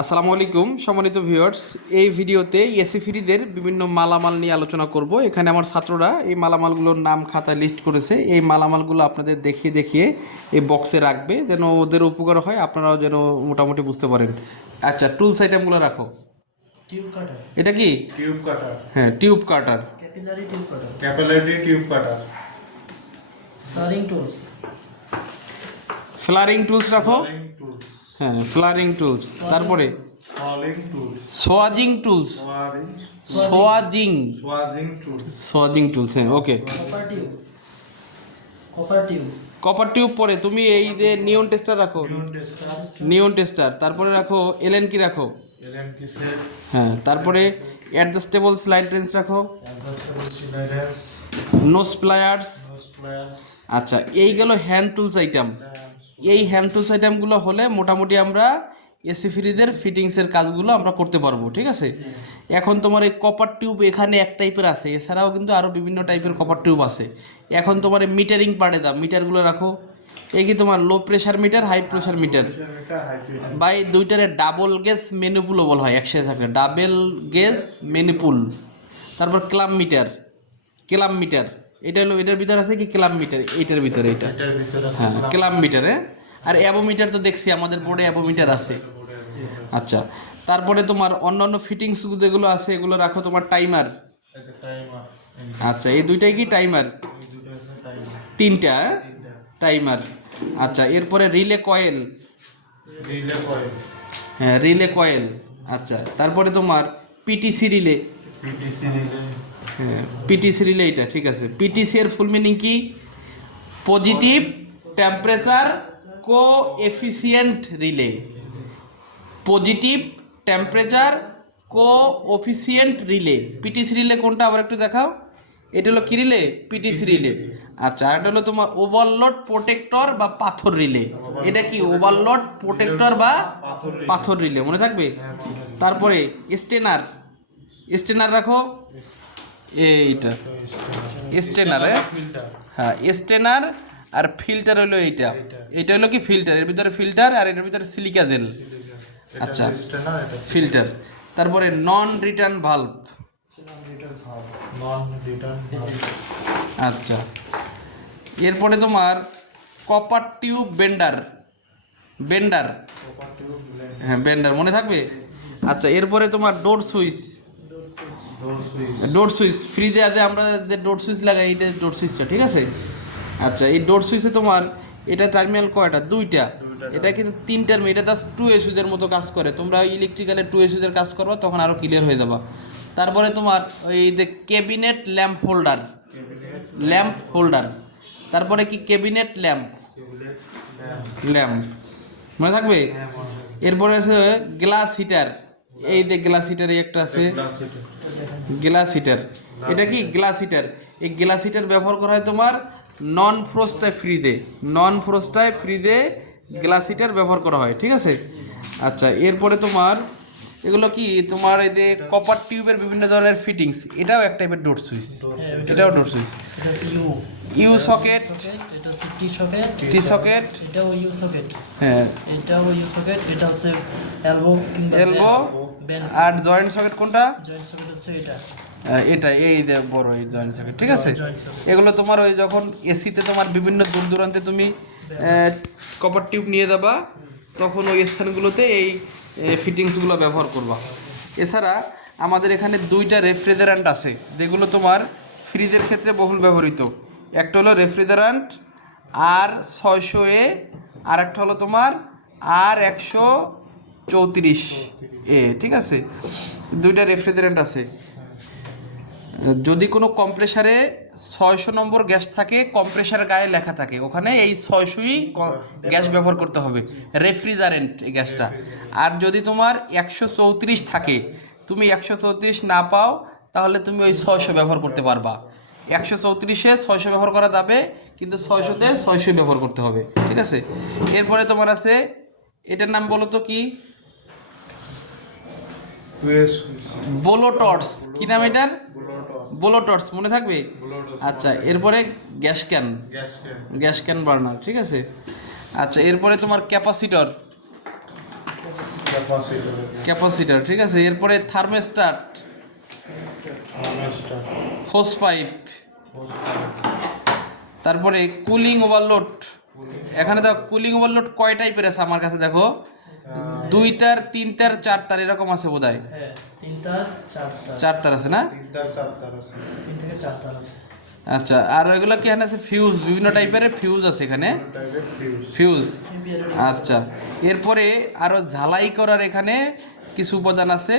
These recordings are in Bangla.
আসসালামু আলাইকুম সম্মানিত ভিউয়ার্স। এই ভিডিওতে এসি ফ্রিদের বিভিন্ন মালামাল নিয়ে আলোচনা করব। এখানে আমার ছাত্ররা এই মালামালগুলোর নাম খাতায় লিস্ট করেছে। এই মালামালগুলো আপনাদের দেখিয়ে দেখিয়ে এই বক্সে রাখবে যেন ওদের উপকার হয় আপনারাও যেন মোটামুটি বুঝতে পারেন। আচ্ছা টুলস আইটেমগুলো রাখো। Tube cutter. এটা কি? Tube cutter. হ্যাঁ tube cutter. Capillary tube cutter. Capillary tube cutter. Flaring tools. Flaring tools রাখো। টুলস হ্যাঁ ফ্লারিং টুলস তারপরে সোয়াজিং টুলস সোয়াজিং সোয়াজিং টুলস হ্যাঁ ওকে কপার টিউব পরে তুমি এই যে নিয়ন টেস্টার রাখো। নিয়ন টেস্টার তারপরে রাখো এলএন কি রাখো। হ্যাঁ তারপরে অ্যাডজাস্টেবল স্লাইড রেঞ্জ রাখো। অ্যাডজাস্টেবল সিলাইডার্স প্লায়ার্স আচ্ছা এই গেল হ্যান্ড টুলস আইটেম এই হ্যান্ড টুলস আইটেমগুলো হলে মোটামুটি আমরা এসি ফ্রিজের ফিটিংসের কাজগুলো আমরা করতে পারব ঠিক আছে? এখন তোমার এই কপার টিউব এখানে এক টাইপের আছে এছাড়াও কিন্তু আরও বিভিন্ন টাইপের কপার টিউব আছে। এখন তোমার এই মিটারিং পার্টে দাও মিটারগুলো রাখো। এই কি তোমার low pressure meter high pressure meter বা এই দুইটারে ডাবল গেজ মেনুপুলও বলা হয় একসাথে থাকে ডাবল গেজ মেনুপুল তারপর ক্লাম মিটার ক্লাম মিটার এটা হলো এটার ভিতরে আছে কি? ক্লাম মিটার এটার ভিতরে এটা হ্যাঁ ক্লাম মিটারে। আর অ্যাবোমিটার তো দেখছি আমাদের বোর্ডে অ্যাবোমিটার আছে। আচ্ছা তারপরে তোমার অন্যান্য ফিটিংস যেগুলো আছে এগুলো রাখো তোমার টাইমার। আচ্ছা এই দুইটাই কি টাইমার? তিনটা তিনটা টাইমার। আচ্ছা এরপরে রিলে কয়েল। Relay coil. হ্যাঁ রিলে কয়েল। আচ্ছা তারপরে তোমার পিটিসি রিলে। হ্যাঁ পিটিসি রিলে এটা ঠিক আছে। পিটিসি এর ফুল মিনিং কি? Positive temperature coefficient relay positive temperature coefficient relay PTC relay কোনটা? আবার একটু দেখাও। এটা হলো কি রিলে পিটিসি রিলে আচ্ছা এটা হলো তোমার ওভারলোড প্রোটেক্টর বা পাথর রিলে এটা কি ওভারলোড প্রোটেক্টর বা পাথর রিলে মনে থাকবে? তারপরে স্টেনার স্টেনার রাখো। এইটা। স্টেনার হ্যাঁ? স্টেনার আর ফিল্টার হলো এইটা। এইটা। হলো কি ফিল্টার এর ভিতরে ফিল্টার আর এর ভিতরে সিলিকা তেল আচ্ছা। ফিল্টার তারপরে নন রিটার্ন ভাল্ব আচ্ছা। এরপরে তোমার কপার টিউব বেন্ডার বেন্ডার হ্যাঁ বেন্ডার মনে থাকবে? আচ্ছা এরপরে তোমার door switch door switch switch ফ্রিতে আছে আমরা যে ডোর সুইচ লাগাই এটা ডোর সুইচটা ঠিক আছে? আচ্ছা এই ডোর সুইচে তোমার এটা টার্মিনাল কয়টা? দুইটা। এটা কিন্তু তিন টার্মি এটা জাস্ট টু এসুজের মতো কাজ করে। তোমরা ইলেকট্রিক্যালে টু এসুজের কাজ করবা তখন আরও ক্লিয়ার হয়ে যাবা। তারপরে তোমার ওই যে cabinet lamp holder lamp holder তারপরে কি? ক্যাবিনেট ল্যাম্প ল্যাম্প মনে থাকবে? এরপরে আছে গ্লাস হিটার এই যে গ্লাস হিটার এই একটা আছে। গ্লাস হিটার এটা কি? গ্লাস হিটার এই গ্লাস হিটার ব্যবহার করা হয় তোমার নন ফ্রোস্টায় ফ্রিতে নন ফ্রোস্টায় ফ্রিতে গ্লাস হিটার ব্যবহার করা হয় ঠিক আছে? আচ্ছা এরপরে তোমার এগুলো কি? তোমার এই যে কপার টিউবের বিভিন্ন ধরনের ফিটিংস এটাও এক টাইপের ডোর সুইচ এটাও ডোর সুইচ এটা হচ্ছে ইউ ইউ সকেট সকেট এটা হচ্ছে টি সকেট টি সকেট এটাও ইউ সকেট হ্যাঁ। এটাও ইউ সকেট এটা হচ্ছে এলবো এলবো আর জয়েন্ট সকেট কোনটা? জয়েন্ট সকেট হচ্ছে এটা। এটা এই যে বড় এই জয়েন্ট সকেট ঠিক আছে? এগুলো তোমার ওই যখন এসিতে তোমার বিভিন্ন দূর দূরান্তে তুমি কপার টিউব নিয়ে যাবা তখন ওই স্থানগুলোতে এই ফিটিংসগুলো ব্যবহার করবা। এছাড়া আমাদের এখানে দুইটা রেফ্রিজারেন্ট আছে যেগুলো তোমার ফ্রিজের ক্ষেত্রে বহুল ব্যবহৃত। একটা হলো রেফ্রিজারেন্ট আর ছয়শো এ আর একটা হলো তোমার আর একশো চৌত্রিশ এ ঠিক আছে? দুইটা রেফ্রিজারেন্ট আছে। যদি কোনো কম্প্রেসারে ছয়শো নম্বর গ্যাস থাকে কম্প্রেসার গায়ে লেখা থাকে। ওখানে এই ছয়শোই গ্যাস ব্যবহার করতে হবে। রেফ্রিজারেন্ট এই গ্যাসটা। আর যদি তোমার একশো চৌত্রিশ থাকে তুমি একশো চৌত্রিশ না পাও তাহলে তুমি ওই ছয়শো ব্যবহার করতে পারবা। একশো চৌত্রিশে ছয়শো ব্যবহার করা যাবে কিন্তু ছয়শোতে ছয়শো ব্যবহার করতে হবে। ঠিক আছে? এরপরে তোমার আছে এটার নাম বলো তো কি? ইউএস বোলো টর্চ কি নাম এটার? ব্লোটস বোলো টর্চ মনে থাকবে? আচ্ছা এরপরে gas can gas can burner ঠিক আছে? আচ্ছা এরপরে তোমার ক্যাপাসিটর ক্যাপাসিটর ঠিক আছে? এরপরে থার্মোস্ট্যাট হোস পাইপ তারপরে কুলিং ওভারলোড এখানে দেখো কুলিং ওভারলোড কয় টাইপের আছে আমার কাছে দেখো? দুই তার তিন তার চার তার এরকম আছে বোধ হয় চার তার আছে না? আচ্ছা আর ওইগুলো কি এখানে আছে? ফিউজ বিভিন্ন টাইপের ফিউজ আছে এখানে? ফিউজ আচ্ছা। এরপরে আরও ঝালাই করার এখানে কিছু উপাদান আছে।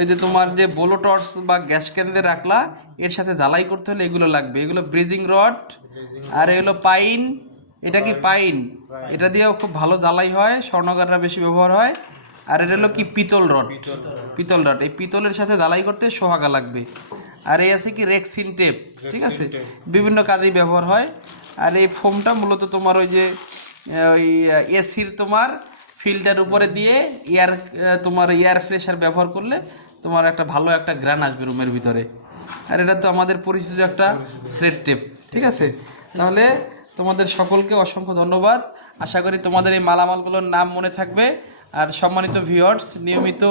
এই যে তোমার যে বোলো টর্চ বা গ্যাস কেন্দ্রে রাখলা এর সাথে ঝালাই করতে হলে এগুলো লাগবে। এগুলো ব্রিজিং রড আর এগুলো পাইন এটা কি পাইন এটা দিয়েও খুব ভালো জ্বালাই হয় স্বর্ণকাররা বেশি ব্যবহার হয়। আর এটা হলো কি পিতল রড? পিতল রড। এই পিতলের সাথে জ্বালাই করতে সোহাগা লাগবে। আর এই আছে কি রেক্সিন টেপ ঠিক আছে? বিভিন্ন কাজেই ব্যবহার হয়। আর এই ফোমটা মূলত তোমার ওই যে ওই এসির তোমার ফিল্টার উপরে দিয়ে এয়ার তোমার এয়ার ফ্রেশার ব্যবহার করলে তোমার একটা ভালো একটা গ্রান আসবে রুমের ভিতরে। আর এটা তো আমাদের পরিচিত একটা থ্রেড টেপ ঠিক আছে? তাহলে তোমাদের সকলকে অসংখ্য ধন্যবাদ। আশা করি তোমাদের এই মালামালগুলোর নাম মনে থাকবে। আর সম্মানিত ভিউয়ার্স, নিয়মিত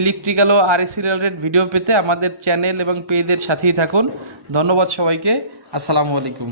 ইলেকট্রিক্যাল ও আরএসি রিলেটেড ভিডিও পেতে আমাদের চ্যানেল এবং পেজের সাথেই থাকুন। ধন্যবাদ সবাইকে। আসসালামু আলাইকুম।